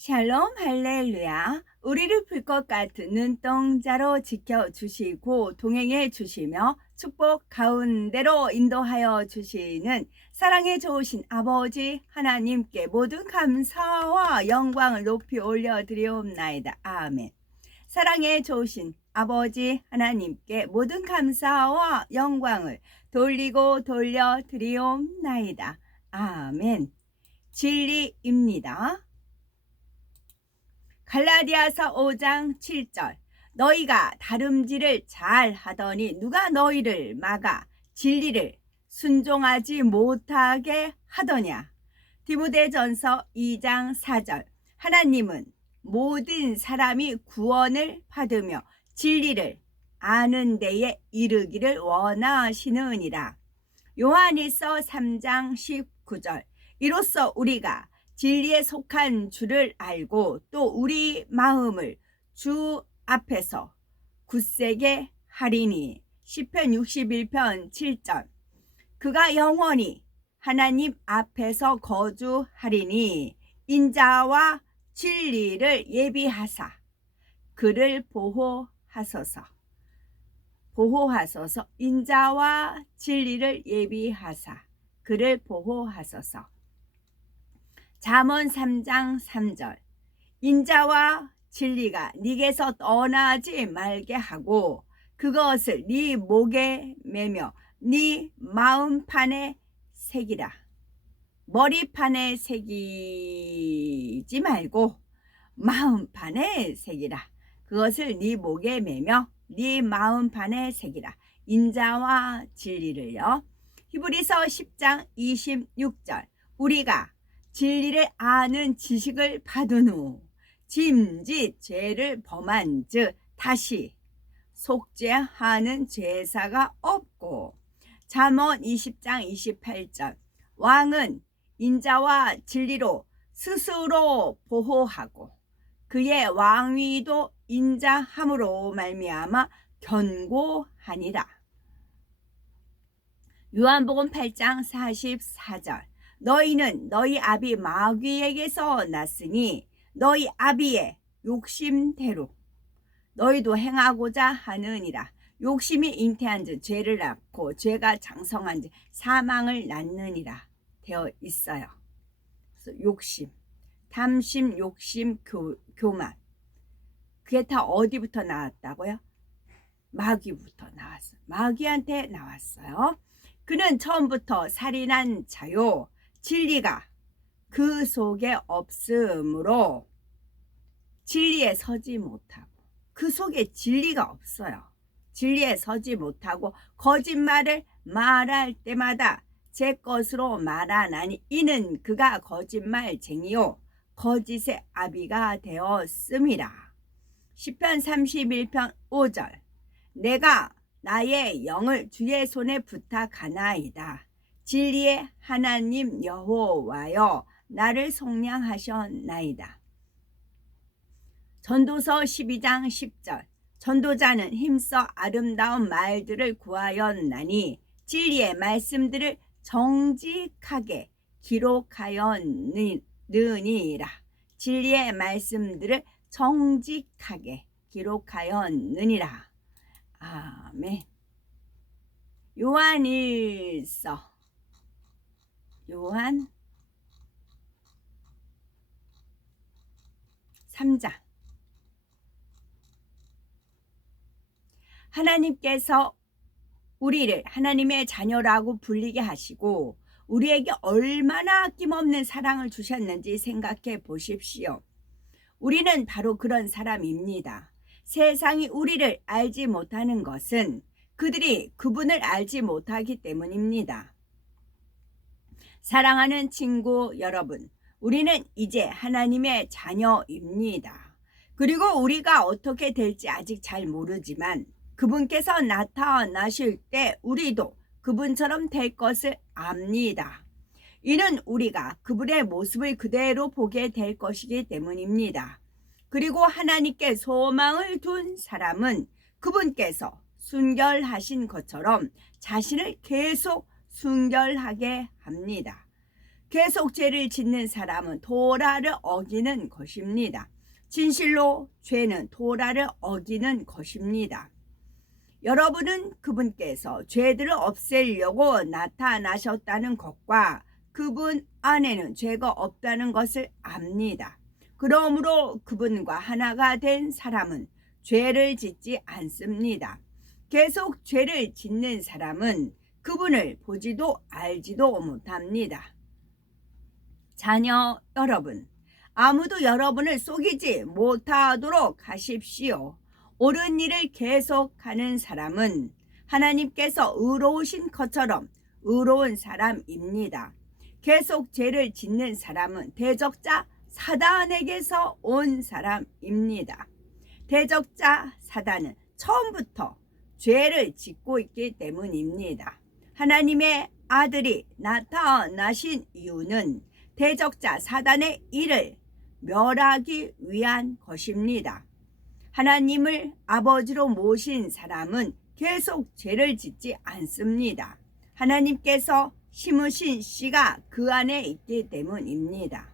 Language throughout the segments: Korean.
샬롬 할렐루야. 우리를 불 것 같은 눈동자로 지켜주시고 동행해 주시며 축복 가운데로 인도하여 주시는 사랑에 좋으신 아버지 하나님께 모든 감사와 영광을 높이 올려드리옵나이다. 아멘. 사랑에 좋으신 아버지 하나님께 모든 감사와 영광을 돌리고 돌려드리옵나이다. 아멘. 진리입니다. 갈라디아서 5장 7절. 너희가 다름질을 잘 하더니 누가 너희를 막아 진리를 순종하지 못하게 하더냐. 디모데전서 2장 4절. 하나님은 모든 사람이 구원을 받으며 진리를 아는 데에 이르기를 원하시느니라. 요한일서 3장 19절. 이로써 우리가 진리에 속한 줄을 알고 또 우리 마음을 주 앞에서 굳세게 하리니. 시편 61편 7절. 그가 영원히 하나님 앞에서 거주하리니 인자와 진리를 예비하사 그를 보호하소서. 인자와 진리를 예비하사 그를 보호하소서. 잠언 3장 3절. 인자와 진리가 네게서 떠나지 말게 하고 그것을 네 목에 매며 네 마음판에 새기라. 머리판에 새기지 말고 마음판에 새기라. 그것을 네 목에 매며 네 마음판에 새기라. 인자와 진리를요. 히브리서 10장 26절. 우리가 진리를 아는 지식을 받은 후 짐짓 죄를 범한 즉 다시 속죄하는 제사가 없고. 잠언 20장 28절. 왕은 인자와 진리로 스스로 보호하고 그의 왕위도 인자함으로 말미암아 견고하니라. 요한복음 8장 44절. 너희는 너희 아비 마귀에게서 났으니 너희 아비의 욕심대로 너희도 행하고자 하느니라. 욕심이 잉태한 즉 죄를 낳고 죄가 장성한 즉 사망을 낳느니라 되어 있어요. 그래서 욕심, 탐심, 욕심, 교만, 그게 다 어디부터 나왔다고요? 마귀부터 나왔어요. 마귀한테 나왔어요. 그는 처음부터 살인한 자요 진리가 그 속에 없으므로 진리에 서지 못하고. 그 속에 진리가 없어요. 진리에 서지 못하고 거짓말을 말할 때마다 제 것으로 말하나니 이는 그가 거짓말쟁이요 거짓의 아비가 되었음이라. 시편 31편 5절. 내가 나의 영을 주의 손에 부탁하나이다. 진리의 하나님 여호와여 나를 속량하셨나이다. 전도서 12장 10절. 전도자는 힘써 아름다운 말들을 구하였나니 진리의 말씀들을 정직하게 기록하였느니라. 진리의 말씀들을 정직하게 기록하였느니라. 아멘. 요한일서 요한 3장. 하나님께서 우리를 하나님의 자녀라고 불리게 하시고 우리에게 얼마나 아낌없는 사랑을 주셨는지 생각해 보십시오. 우리는 바로 그런 사람입니다. 세상이 우리를 알지 못하는 것은 그들이 그분을 알지 못하기 때문입니다. 사랑하는 친구 여러분, 우리는 이제 하나님의 자녀입니다. 그리고 우리가 어떻게 될지 아직 잘 모르지만 그분께서 나타나실 때 우리도 그분처럼 될 것을 압니다. 이는 우리가 그분의 모습을 그대로 보게 될 것이기 때문입니다. 그리고 하나님께 소망을 둔 사람은 그분께서 순결하신 것처럼 자신을 계속 순결하게 합니다. 계속 죄를 짓는 사람은 토라를 어기는 것입니다. 진실로 죄는 토라를 어기는 것입니다. 여러분은 그분께서 죄들을 없애려고 나타나셨다는 것과 그분 안에는 죄가 없다는 것을 압니다. 그러므로 그분과 하나가 된 사람은 죄를 짓지 않습니다. 계속 죄를 짓는 사람은 그분을 보지도 알지도 못합니다. 자녀 여러분, 아무도 여러분을 속이지 못하도록 하십시오. 옳은 일을 계속하는 사람은 하나님께서 의로우신 것처럼 의로운 사람입니다. 계속 죄를 짓는 사람은 대적자 사단에게서 온 사람입니다. 대적자 사단은 처음부터 죄를 짓고 있기 때문입니다. 하나님의 아들이 나타나신 이유는 대적자 사단의 일을 멸하기 위한 것입니다. 하나님을 아버지로 모신 사람은 계속 죄를 짓지 않습니다. 하나님께서 심으신 씨가 그 안에 있기 때문입니다.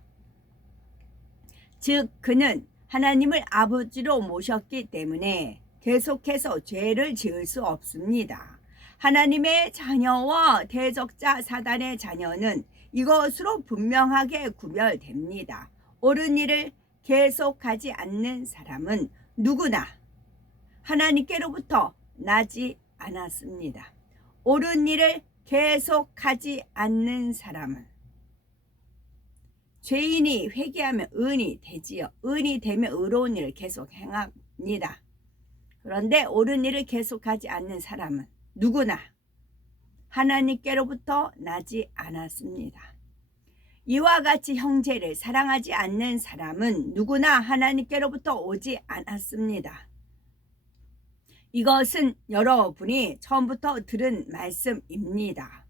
즉 그는 하나님을 아버지로 모셨기 때문에 계속해서 죄를 지을 수 없습니다. 하나님의 자녀와 대적자 사단의 자녀는 이것으로 분명하게 구별됩니다. 옳은 일을 계속하지 않는 사람은 누구나 하나님께로부터 나지 않았습니다. 옳은 일을 계속하지 않는 사람은 죄인이 회개하면 의인이 되지요. 의인이 되면 의로운 일을 계속 행합니다. 그런데 옳은 일을 계속하지 않는 사람은 누구나 하나님께로부터 나지 않았습니다. 이와 같이 형제를 사랑하지 않는 사람은 누구나 하나님께로부터 오지 않았습니다. 이것은 여러분이 처음부터 들은 말씀입니다.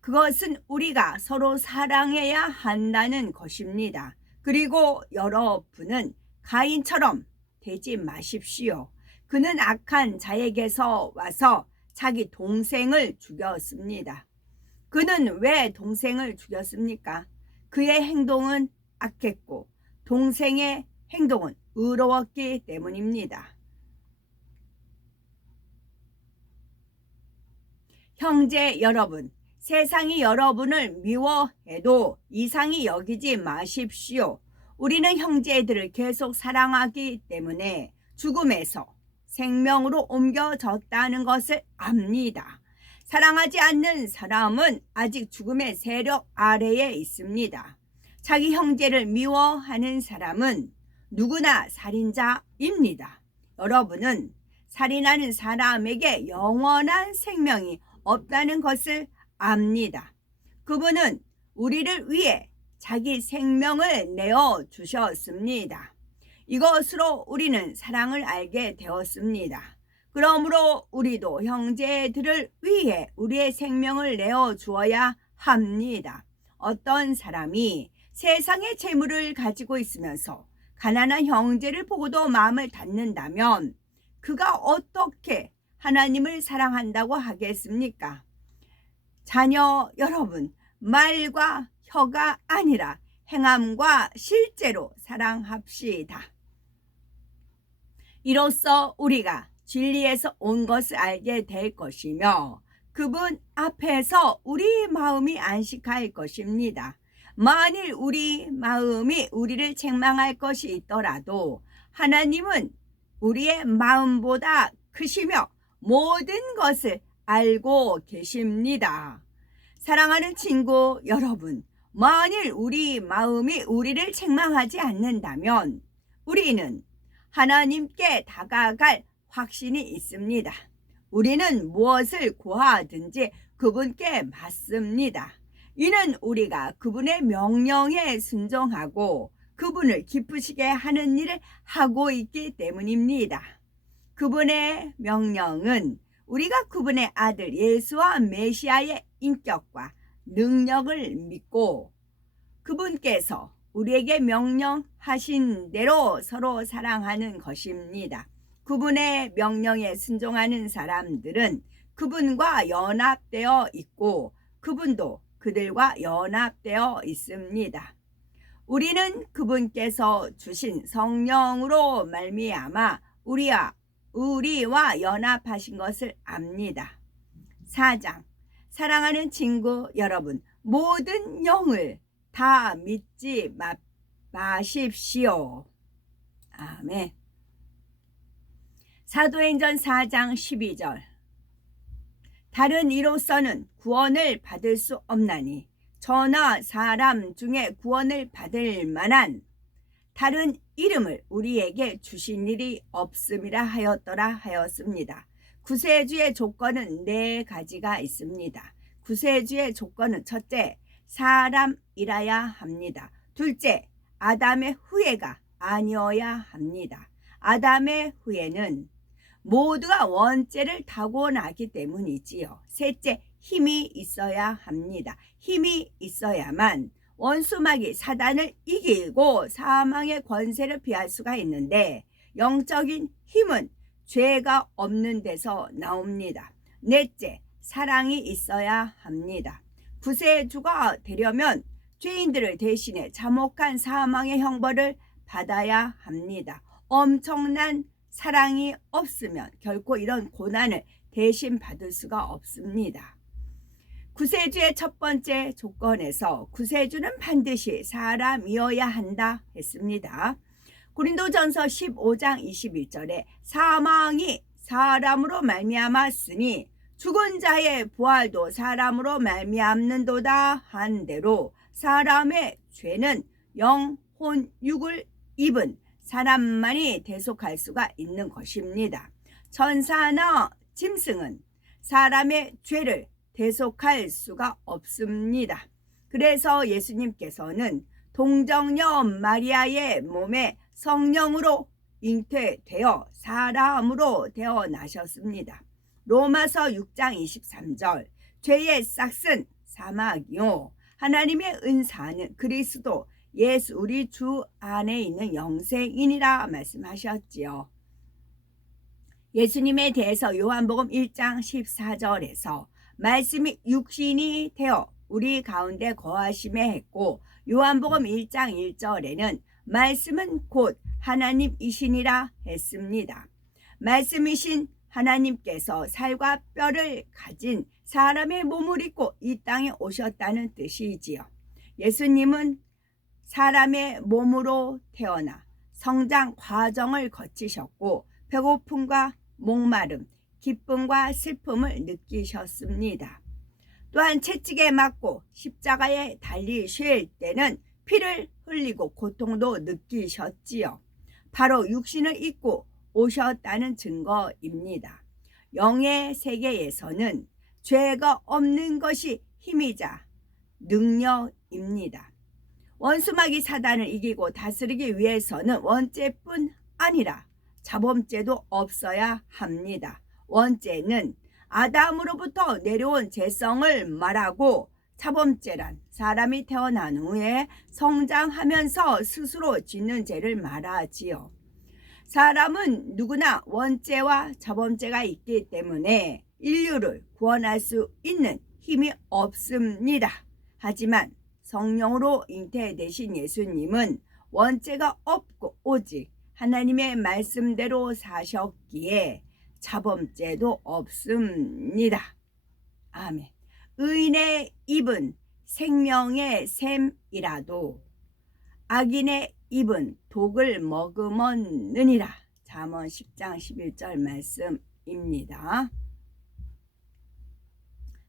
그것은 우리가 서로 사랑해야 한다는 것입니다. 그리고 여러분은 가인처럼 되지 마십시오. 그는 악한 자에게서 와서 자기 동생을 죽였습니다. 그는 왜 동생을 죽였습니까? 그의 행동은 악했고 동생의 행동은 의로웠기 때문입니다. 형제 여러분, 세상이 여러분을 미워해도 이상히 여기지 마십시오. 우리는 형제들을 계속 사랑하기 때문에 죽음에서 생명으로 옮겨졌다는 것을 압니다. 사랑하지 않는 사람은 아직 죽음의 세력 아래에 있습니다. 자기 형제를 미워하는 사람은 누구나 살인자입니다. 여러분은 살인하는 사람에게 영원한 생명이 없다는 것을 압니다. 그분은 우리를 위해 자기 생명을 내어 주셨습니다. 이것으로 우리는 사랑을 알게 되었습니다. 그러므로 우리도 형제들을 위해 우리의 생명을 내어 주어야 합니다. 어떤 사람이 세상의 재물을 가지고 있으면서 가난한 형제를 보고도 마음을 닫는다면 그가 어떻게 하나님을 사랑한다고 하겠습니까? 자녀 여러분, 말과 혀가 아니라 행함과 실제로 사랑합시다. 이로써 우리가 진리에서 온 것을 알게 될 것이며 그분 앞에서 우리 마음이 안식할 것입니다. 만일 우리 마음이 우리를 책망할 것이 있더라도 하나님은 우리의 마음보다 크시며 모든 것을 알고 계십니다. 사랑하는 친구 여러분, 만일 우리 마음이 우리를 책망하지 않는다면 우리는 하나님께 다가갈 확신이 있습니다. 우리는 무엇을 구하든지 그분께 받습니다. 이는 우리가 그분의 명령에 순종하고 그분을 기쁘시게 하는 일을 하고 있기 때문입니다. 그분의 명령은 우리가 그분의 아들 예수와 메시아의 인격과 능력을 믿고 그분께서 우리에게 명령하신 대로 서로 사랑하는 것입니다. 그분의 명령에 순종하는 사람들은 그분과 연합되어 있고 그분도 그들과 연합되어 있습니다. 우리는 그분께서 주신 성령으로 말미암아 우리와 연합하신 것을 압니다. 4장. 사랑하는 친구 여러분, 모든 영을 다 믿지 마십시오. 아멘. 사도행전 4장 12절. 다른 이로서는 구원을 받을 수 없나니 저나 사람 중에 구원을 받을 만한 다른 이름을 우리에게 주신 일이 없음이라 하였더라 하였습니다. 구세주의 조건은 4가지가 있습니다. 구세주의 조건은 첫째, 사람이라야 합니다. 둘째, 아담의 후예가 아니어야 합니다. 아담의 후예는 모두가 원죄를 타고나기 때문이지요. 셋째, 힘이 있어야 합니다. 힘이 있어야만 원수마귀 사단을 이기고 사망의 권세를 피할 수가 있는데, 영적인 힘은 죄가 없는 데서 나옵니다. 넷째, 사랑이 있어야 합니다. 구세주가 되려면 죄인들을 대신해 참혹한 사망의 형벌을 받아야 합니다. 엄청난 사랑이 없으면 결코 이런 고난을 대신 받을 수가 없습니다. 구세주의 첫 번째 조건에서 구세주는 반드시 사람이어야 한다 했습니다. 고린도전서 15장 21절에 사망이 사람으로 말미암았으니 죽은 자의 부활도 사람으로 말미암는도다 한 대로 사람의 죄는 영, 혼, 육을 입은 사람만이 대속할 수가 있는 것입니다. 천사나 짐승은 사람의 죄를 대속할 수가 없습니다. 그래서 예수님께서는 동정녀 마리아의 몸에 성령으로 잉태되어 사람으로 태어나셨습니다. 로마서 6장 23절. 죄의 싹은 사망이요 하나님의 은사는 그리스도 예수 우리 주 안에 있는 영생이니라 말씀하셨지요. 예수님에 대해서 요한복음 1장 14절에서 말씀이 육신이 되어 우리 가운데 거하심에 했고, 요한복음 1장 1절에는 말씀은 곧 하나님이시니라 했습니다. 말씀이신 하나님께서 살과 뼈를 가진 사람의 몸을 입고 이 땅에 오셨다는 뜻이지요. 예수님은 사람의 몸으로 태어나 성장 과정을 거치셨고 배고픔과 목마름, 기쁨과 슬픔을 느끼셨습니다. 또한 채찍에 맞고 십자가에 달리실 때는 피를 흘리고 고통도 느끼셨지요. 바로 육신을 입고 오셨다는 증거입니다. 영의 세계에서는 죄가 없는 것이 힘이자 능력입니다. 원수마귀 사단을 이기고 다스리기 위해서는 원죄뿐 아니라 자범죄도 없어야 합니다. 원죄는 아담으로부터 내려온 죄성을 말하고, 자범죄란 사람이 태어난 후에 성장하면서 스스로 짓는 죄를 말하지요. 사람은 누구나 원죄와 자범죄가 있기 때문에 인류를 구원할 수 있는 힘이 없습니다. 하지만 성령으로 잉태되신 예수님은 원죄가 없고 오직 하나님의 말씀대로 사셨기에 자범죄도 없습니다. 아멘. 의인의 입은 생명의 샘이라도 악인의 입은 독을 머금었느니라. 잠언 10장 11절 말씀입니다.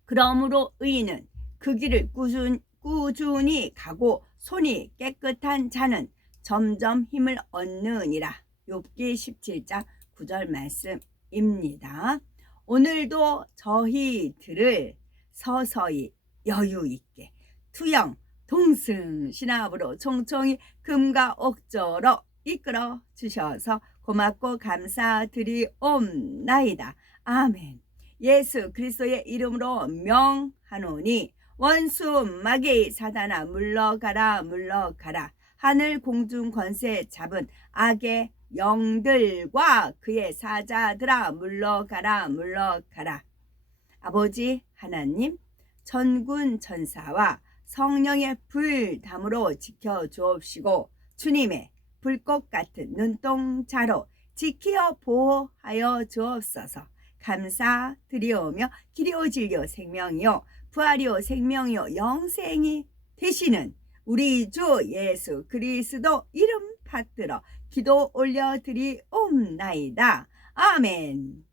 그러므로 의인은 그 길을 꾸준히 가고 손이 깨끗한 자는 점점 힘을 얻느니라. 욥기 17장 9절 말씀입니다. 오늘도 저희들을 서서히 여유 있게 투영 동승 신압으로 총총히 금과 옥조로 이끌어 주셔서 고맙고 감사드리옵나이다. 아멘. 예수 그리스도의 이름으로 명하노니 원수 마귀 사단아 물러가라 물러가라. 하늘 공중 권세 잡은 악의 영들과 그의 사자들아 물러가라 물러가라. 아버지 하나님, 천군 천사와 성령의 불담으로 지켜 주옵시고 주님의 불꽃 같은 눈동자로 지키어 보호하여 주옵소서. 감사드리오며 길이요 진리요 생명이요 부활이요 생명이요 영생이 되시는 우리 주 예수 그리스도 이름 받들어 기도 올려드리옵나이다. 아멘.